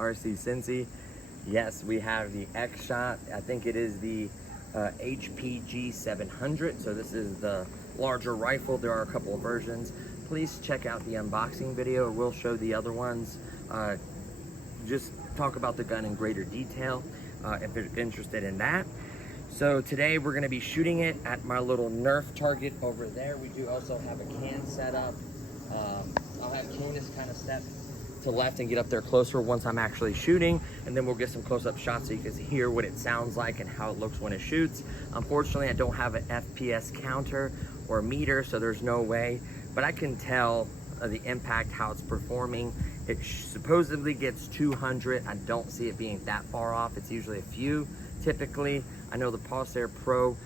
RC Cincy. Yes, we have the X shot. I think it is the hpg-700. So this is the larger rifle. There are a couple of versions. Please check out the unboxing video. We'll show the other ones. Just talk about the gun in greater detail if you're interested in that. So today we're going to be shooting it at my little Nerf target over there. We do also have a can set up. I'll have Candace kind of step to the left and get up there closer once I'm actually shooting, and then we'll get some close-up shots so you can hear what it sounds like and how it looks when it shoots. Unfortunately, I don't have an FPS counter or meter, so there's no way, but I can tell the impact, how it's performing. It supposedly gets 200. I don't see it being that far off. It's usually a few, typically. I know the Polymer Pro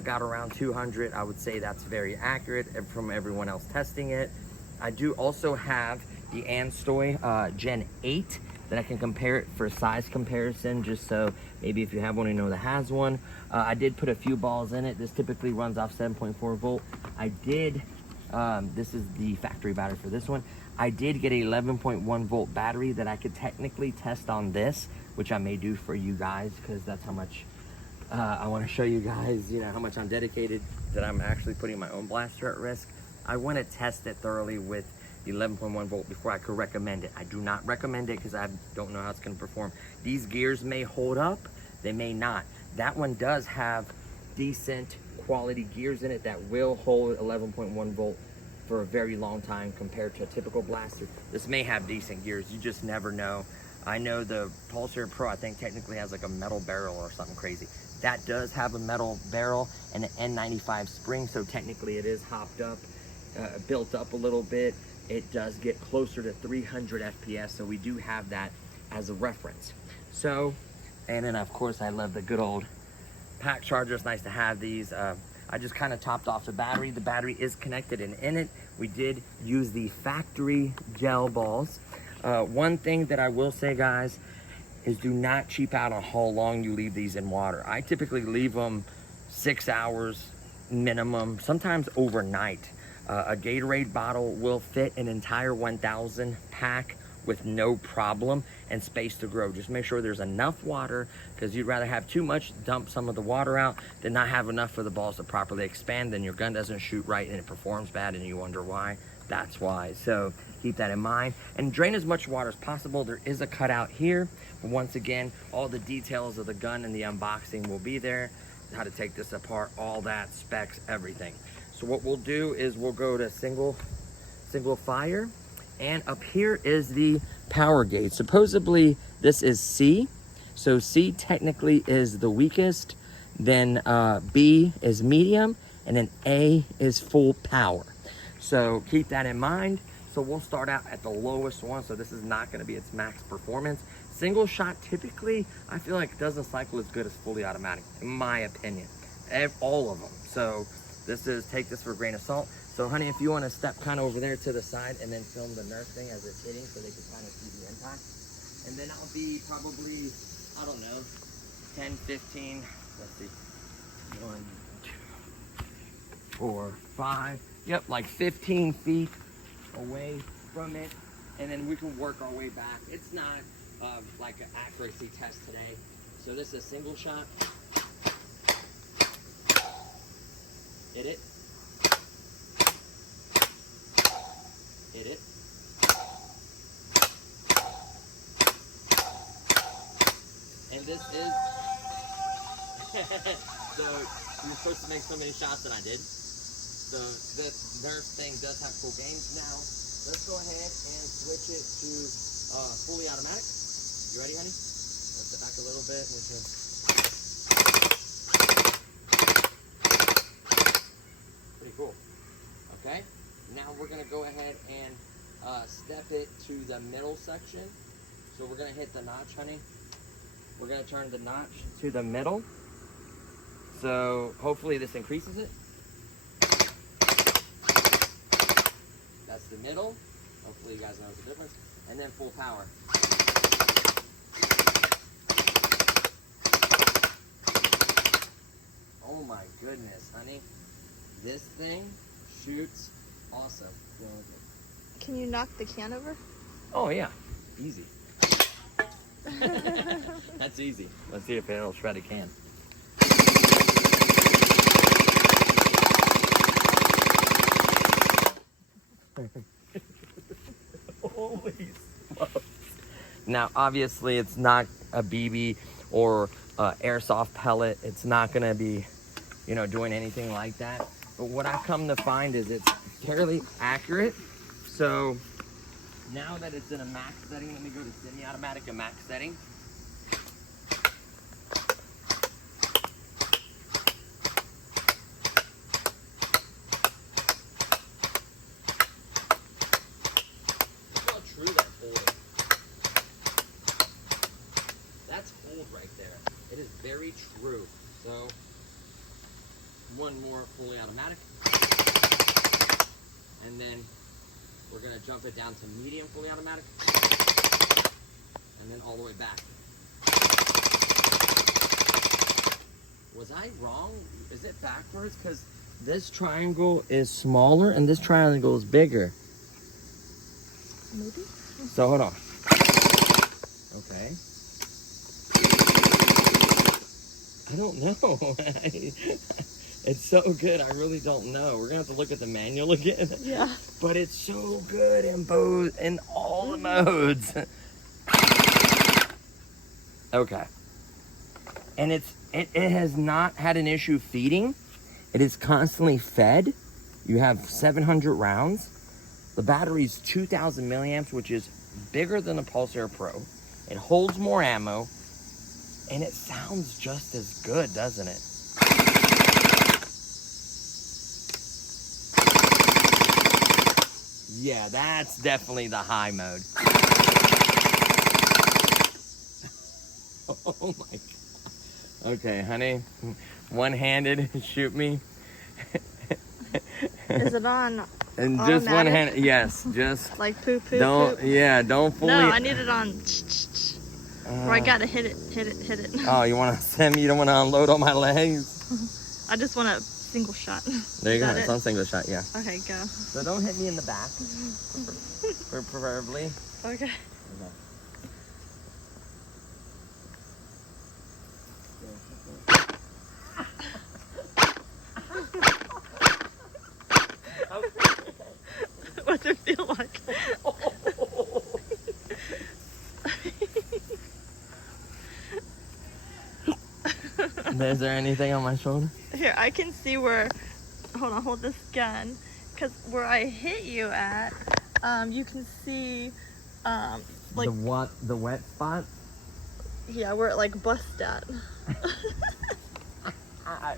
got around 200. I would say that's very accurate from everyone else testing it. I do also have the Anstoy Gen 8 that I can compare it for size comparison, just so maybe if you have one, you know that has one. I did put a few balls in it. This typically runs off 7.4 volt. I did, this is the factory battery for this one. I did get a 11.1 volt battery that I could technically test on this, which I may do for you guys, because that's how much I want to show you guys, you know, how much I'm dedicated, that I'm actually putting my own blaster at risk. I want to test it thoroughly with the 11.1 volt before I could recommend it. I do not recommend it because I don't know how it's going to perform. These gears may hold up, they may not. That one does have decent quality gears in it that will hold 11.1 volt for a very long time compared to a typical blaster. This may have decent gears, you just never know. I know the Polymer Pro, I think technically has like a metal barrel or something crazy. That does have a metal barrel and an N95 spring, so technically it is hopped up, built up a little bit. It does get closer to 300 FPS, so we do have that as a reference. So, and then of course I love the good old pack charger. It's nice to have these. I just kind of topped off the battery. The battery is connected, and in it, we did use the factory gel balls. One thing that I will say, guys, is do not cheap out on how long you leave these in water. I typically leave them 6 hours minimum, sometimes overnight. A Gatorade bottle will fit an entire 1,000 pack with no problem, and space to grow. Just make sure there's enough water, because you'd rather have too much, dump some of the water out, than not have enough for the balls to properly expand. Then your gun doesn't shoot right and it performs bad and you wonder why. That's why. So keep that in mind, and drain as much water as possible. There is a cutout here, but once again, all the details of the gun and the unboxing will be there, how to take this apart, all that, specs, everything. So what we'll do is we'll go to single fire, and up here is the power gauge. Supposedly this is C, so C technically is the weakest, then B is medium, and then A is full power. So keep that in mind. So we'll start out at the lowest one, so this is not going to be its max performance. Single shot typically, I feel like, doesn't cycle as good as fully automatic, in my opinion. All of them. So this is, take this for a grain of salt. So honey, if you want to step kind of over there to the side and then film the Nerf thing as it's hitting, so they can kind of see the impact. And then I'll be probably, I don't know, 10, 15, let's see, 1, 2, 4, 5, yep, like 15 feet away from it. And then we can work our way back. It's not like an accuracy test today. So this is a single shot. Hit it. Hit it. And this is so you're supposed to make so many shots than I did. So this Nerf thing does have full games now. Let's go ahead and switch it to fully automatic. You ready, honey? Let's sit back a little bit. Pretty cool. Okay. Now we're gonna go ahead and step it to the middle section. So we're gonna hit the notch, honey. We're gonna turn the notch to the middle. So hopefully this increases it. That's the middle. Hopefully you guys know the difference. And then full power. Oh my goodness, honey. This thing shoots awesome. Can you knock the can over? Oh yeah, easy. That's easy. Let's see if it'll shred a can. Holy smokes. Now, obviously, it's not a BB or airsoft pellet. It's not going to be, you know, doing anything like that. But what I've come to find is it's fairly accurate. So now that it's in a max setting, let me go to semi-automatic and max setting. Look how true that's holding. That's hold right there. It is very true. So one more fully automatic. And then we're gonna jump it down to medium fully automatic. And then all the way back. Was I wrong? Is it backwards? Because this triangle is smaller and this triangle is bigger. Maybe. So hold on. Okay. I don't know. It's so good, I really don't know. We're gonna have to look at the manual again. Yeah. But it's so good in both, in all the modes. Okay. And it has not had an issue feeding. It is constantly fed. You have 700 rounds. The battery's 2,000 milliamps, which is bigger than the Pulsar Pro. It holds more ammo, and it sounds just as good, doesn't it? Yeah, that's definitely the high mode. Oh my God. Okay, honey, one-handed, shoot me. Is it on? And just one hand, yes, just like poo. don't, yeah, don't fully. No, I need it on. Or I gotta hit it. Oh, you want to send me? You don't want to unload all my legs? I just want a single shot. There you go. It's on single shot, yeah. Okay, go. So don't hit me in the back, preferably. Okay. What's it feel like? Is there anything on my shoulder? Here, I can see where. Hold on, hold this gun, because where I hit you at, you can see, like the wet spot. Yeah, where it like bust at.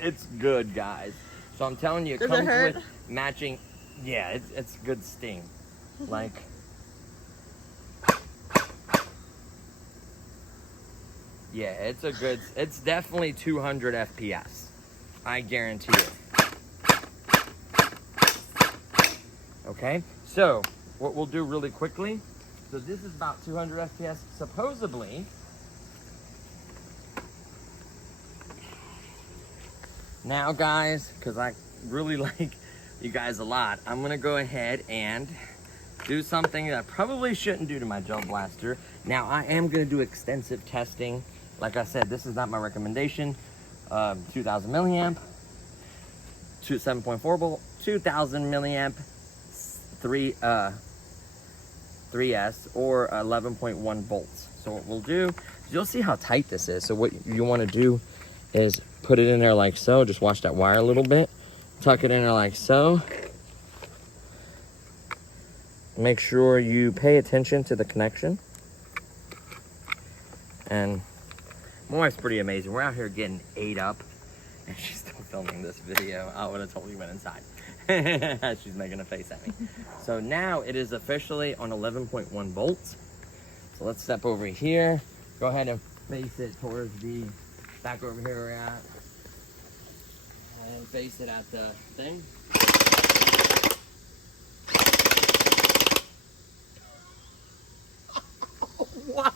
It's good, guys. So I'm telling you, it Does comes it hurt? with matching. Yeah, it's good sting. Like. Yeah, it's definitely 200 FPS. I guarantee it. Okay, so what we'll do really quickly. So this is about 200 FPS, supposedly. Now, guys, because I really like you guys a lot, I'm gonna go ahead and do something that I probably shouldn't do to my gel blaster. Now, I am gonna do extensive testing. Like I said, this is not my recommendation. 2,000 milliamp, 7.4 volt, 2,000 milliamp, 3S, or 11.1 volts. So what we'll do, you'll see how tight this is. So what you want to do is put it in there like so. Just watch that wire a little bit. Tuck it in there like so. Make sure you pay attention to the connection. And my wife's pretty amazing. We're out here getting ate up, and she's still filming this video. I would have totally went inside. She's making a face at me. So now it is officially on 11.1 volts. So let's step over here. Go ahead and face it towards the back over here we're at. And face it at the thing. What?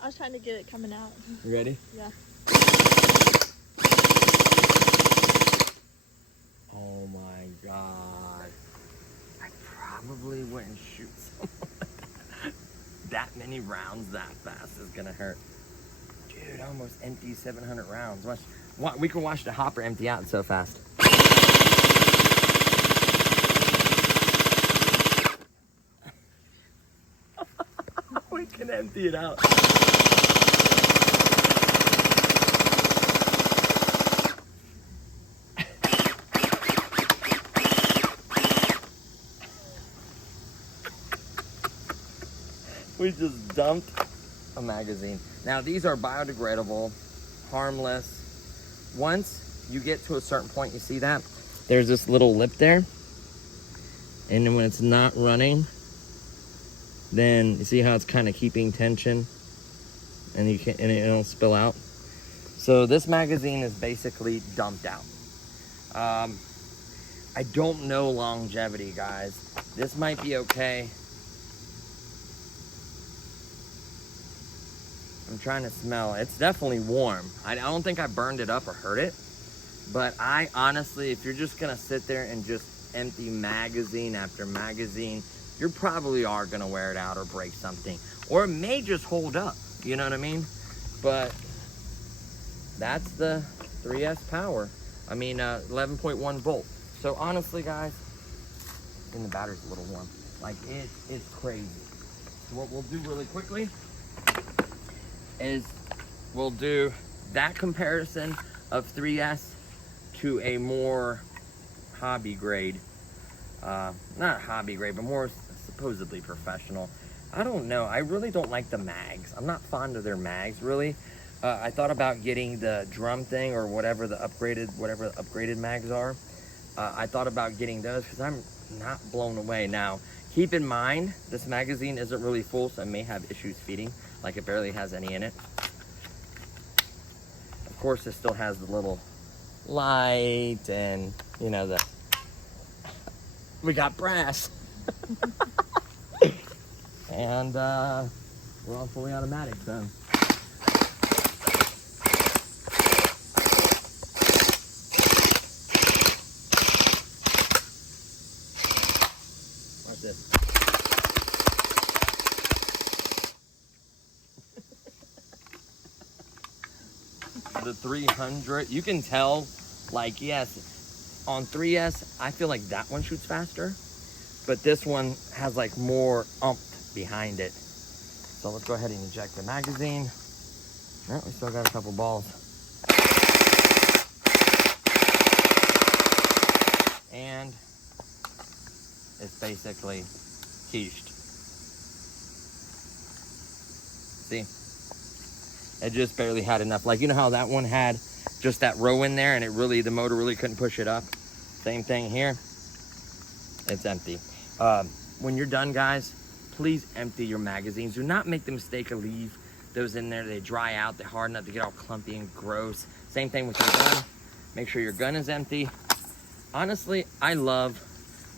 I was trying to get it coming out. You ready? Yeah. Oh my God. I probably wouldn't shoot someone that many rounds that fast is gonna hurt. Dude, I almost empty 700 rounds. We can watch the hopper empty out so fast. We can empty it out. We just dumped a magazine. Now these are biodegradable, harmless. Once you get to a certain point, you see that? There's this little lip there. And then when it's not running, then you see how it's kind of keeping tension and it'll spill out. So this magazine is basically dumped out. I don't know longevity, guys. This might be okay. I'm trying to smell. It's definitely warm. I don't think I burned it up or hurt it. But I honestly, if you're just gonna sit there and just empty magazine after magazine, you probably are gonna wear it out or break something. Or it may just hold up, you know what I mean? But that's the 3S power. I mean, 11.1 volt. So honestly, guys, and the battery's a little warm. Like, it's crazy. So what we'll do really quickly is we'll do that comparison of 3S to a more hobby grade, not hobby grade, but more supposedly professional. I don't know. I really don't like the mags. I'm not fond of their mags, really. I thought about getting the drum thing or whatever the upgraded mags are. I thought about getting those because I'm not blown away. Now, keep in mind, this magazine isn't really full, so I may have issues feeding. Like, it barely has any in it. Of course, it still has the little light and, you know, we got brass. And we're on fully automatic, so. Watch this. The 300, you can tell, like, yes, on 3S, I feel like that one shoots faster, but this one has like more oomph behind it. So let's go ahead and eject the magazine. Oh, we still got a couple balls. And it's basically quiche. See? It just barely had enough. Like, you know how that one had just that row in there and the motor really couldn't push it up? Same thing here. It's empty. When you're done, guys, please empty your magazines. Do not make the mistake of leave those in there. They dry out, they harden up, they get all clumpy and gross. Same thing with your gun. Make sure your gun is empty. Honestly, I love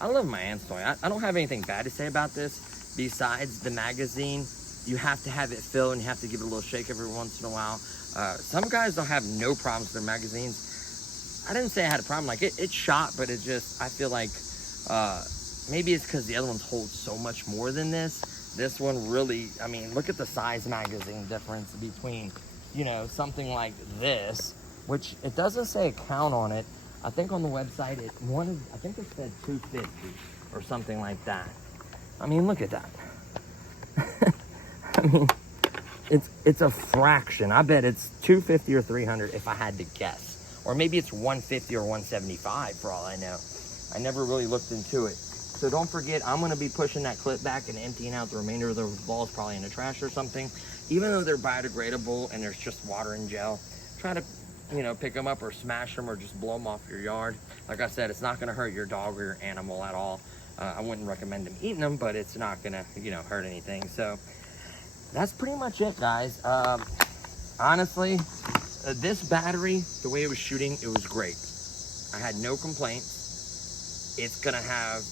my Ants toy. I don't have anything bad to say about this besides the magazine. You have to have it filled and you have to give it a little shake every once in a while. Some guys don't have no problems with their magazines. I didn't say I had a problem. Like, it shot, but it just, I feel like maybe it's because the other ones hold so much more than this. This one really, I mean, look at the size magazine difference between, you know, something like this, which it doesn't say a count on it. I think on the website, I think it said 250 or something like that. I mean, look at that. I mean, it's a fraction. I bet it's 250 or 300 if I had to guess. Or maybe it's 150 or 175 for all I know. I never really looked into it. So don't forget, I'm going to be pushing that clip back and emptying out the remainder of those balls probably in the trash or something. Even though they're biodegradable and there's just water and gel, try to, you know, pick them up or smash them or just blow them off your yard. Like I said, it's not going to hurt your dog or your animal at all. I wouldn't recommend them eating them, but it's not going to, you know, hurt anything. So that's pretty much it, guys. Honestly, this battery, the way it was shooting, it was great. I had no complaints. It's gonna have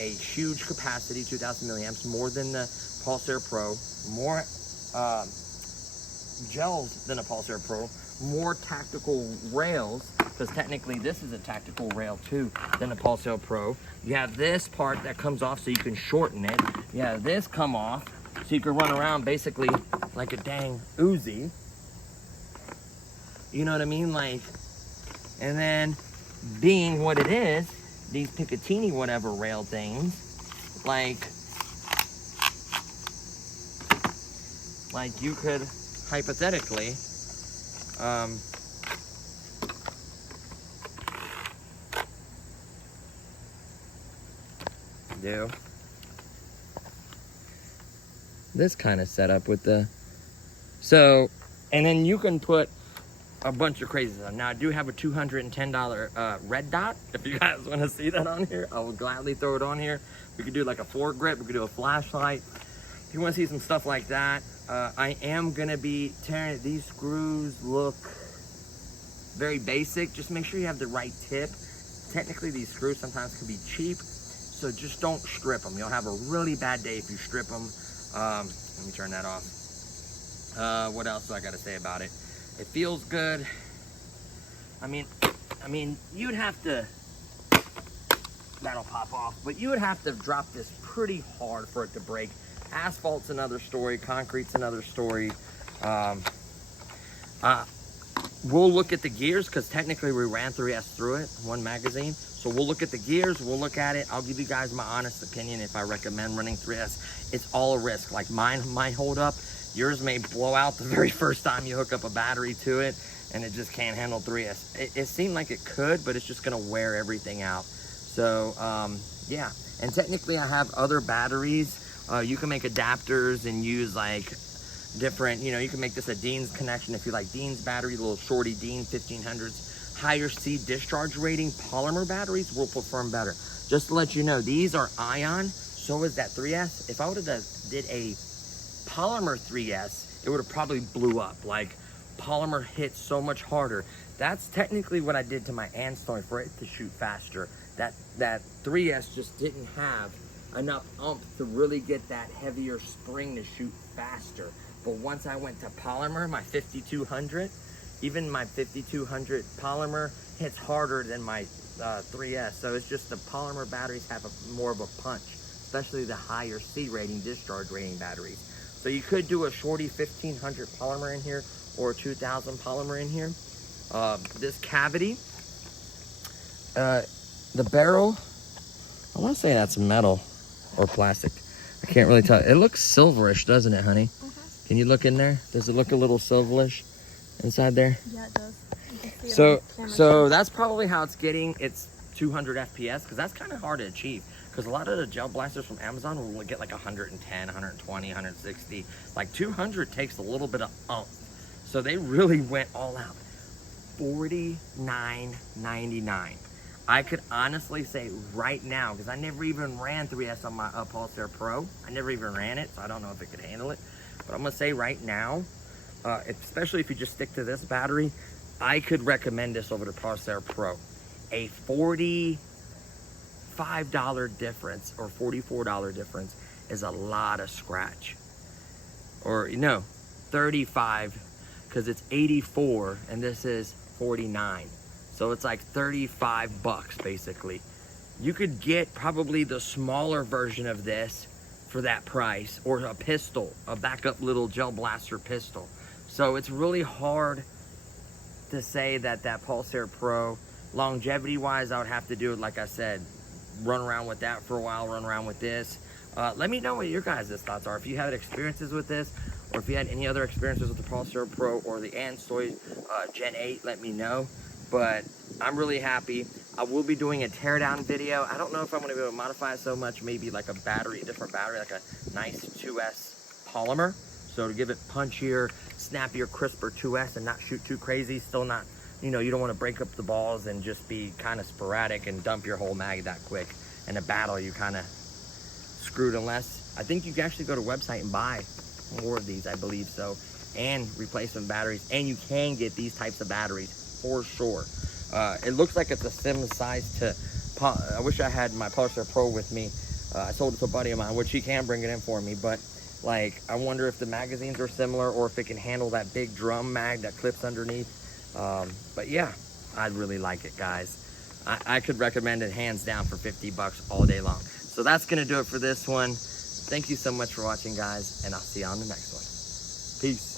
a huge capacity, 2,000 milliamps, more than the Pulsar Pro, more gels than a Pulsar Pro, more tactical rails, because technically this is a tactical rail too than a Pulsar Pro. You have this part that comes off so you can shorten it. You have this come off so you can run around basically like a dang Uzi. You know what I mean? Like, and then being what it is, these Picatinny whatever rail things, like you could hypothetically do this kind of setup with the, so, and then you can put a bunch of crazy stuff. Now I do have a $210 red dot. If you guys want to see that on here, I will gladly throw it on here. We could do like a foregrip, we could do a flashlight. If you want to see some stuff like that, I am gonna be tearing it. These screws look very basic. Just make sure you have the right tip. Technically these screws sometimes can be cheap, so just don't strip them. You'll have a really bad day if you strip them. Let me turn that off. What else do I gotta say about it? It feels good. I mean, you'd have to, that'll pop off, but you would have to drop this pretty hard for it to break. Asphalt's another story, concrete's another story. We'll look at the gears, because technically we ran 3S through it, one magazine. So we'll look at the gears, we'll look at it. I'll give you guys my honest opinion if I recommend running 3S. It's all a risk. Like mine hold up. Yours may blow out the very first time you hook up a battery to it, and it just can't handle 3S. It seemed like it could, but it's just gonna wear everything out. So yeah, and technically I have other batteries. You can make adapters and use like different, you know, you can make this a Dean's connection if you like Dean's battery, little shorty Dean 1500s. Higher C discharge rating polymer batteries will perform better. Just to let you know, these are ion, so is that 3S. If I would have did a polymer 3S, it would have probably blew up. Like, polymer hits so much harder. That's technically what I did to my Anstorm for it to shoot faster. That 3S just didn't have enough oomph to really get that heavier spring to shoot faster. But once I went to polymer, my 5200, even my 5200 polymer hits harder than my 3S. So it's just the polymer batteries have more of a punch, especially the higher C rating, discharge rating batteries. So you could do a shorty 1500 polymer in here or a 2000 polymer in here. This cavity, the barrel, I want to say that's metal or plastic. I can't really tell. It looks silverish, doesn't it, honey? Mm-hmm. Can you look in there? Does it look a little silverish inside there? Yeah, it does. You can see it So that's probably how it's getting its 200 FPS, because that's kind of hard to achieve. Because a lot of the gel blasters from Amazon will get like 110, 120, 160. Like 200 takes a little bit of oomph. So they really went all out. $49.99. I could honestly say right now, because I never even ran 3S on my Pulsar Pro. I never even ran it, so I don't know if it could handle it. But I'm going to say right now, especially if you just stick to this battery, I could recommend this over the Pulsar Pro. A $45 difference or $44 difference is a lot of scratch. Or no, 35, because it's 84 and this is 49. So it's like 35 bucks basically. You could get probably the smaller version of this for that price, or a pistol, a backup little gel blaster pistol. So it's really hard to say that Pulsar Pro, longevity wise, I would have to do it, like I said, run around with that for a while, run around with this. Let me know what your guys' thoughts are. If you had experiences with this, or if you had any other experiences with the Pulsar Pro or the Anstorm Gen 8, let me know. But I'm really happy. I will be doing a teardown video. I don't know if I'm gonna be able to modify it so much, maybe like a battery, a different battery, like a nice 2S polymer. So to give it punchier, snappier, crisper 2S and not shoot too crazy, still not, you know, you don't wanna break up the balls and just be kind of sporadic and dump your whole mag that quick. In a battle, you kind of screwed, unless, I think you can actually go to a website and buy more of these, I believe so, and replacement batteries, and you can get these types of batteries for sure. It looks like it's a similar size to, I wish I had my Pulsar Pro with me. I sold it to a buddy of mine, which he can bring it in for me, but Like, I wonder if the magazines are similar or if it can handle that big drum mag that clips underneath. But yeah, I really like it, guys. I could recommend it hands down for 50 bucks all day long. So that's gonna do it for this one. Thank you so much for watching, guys, and I'll see you on the next one. Peace.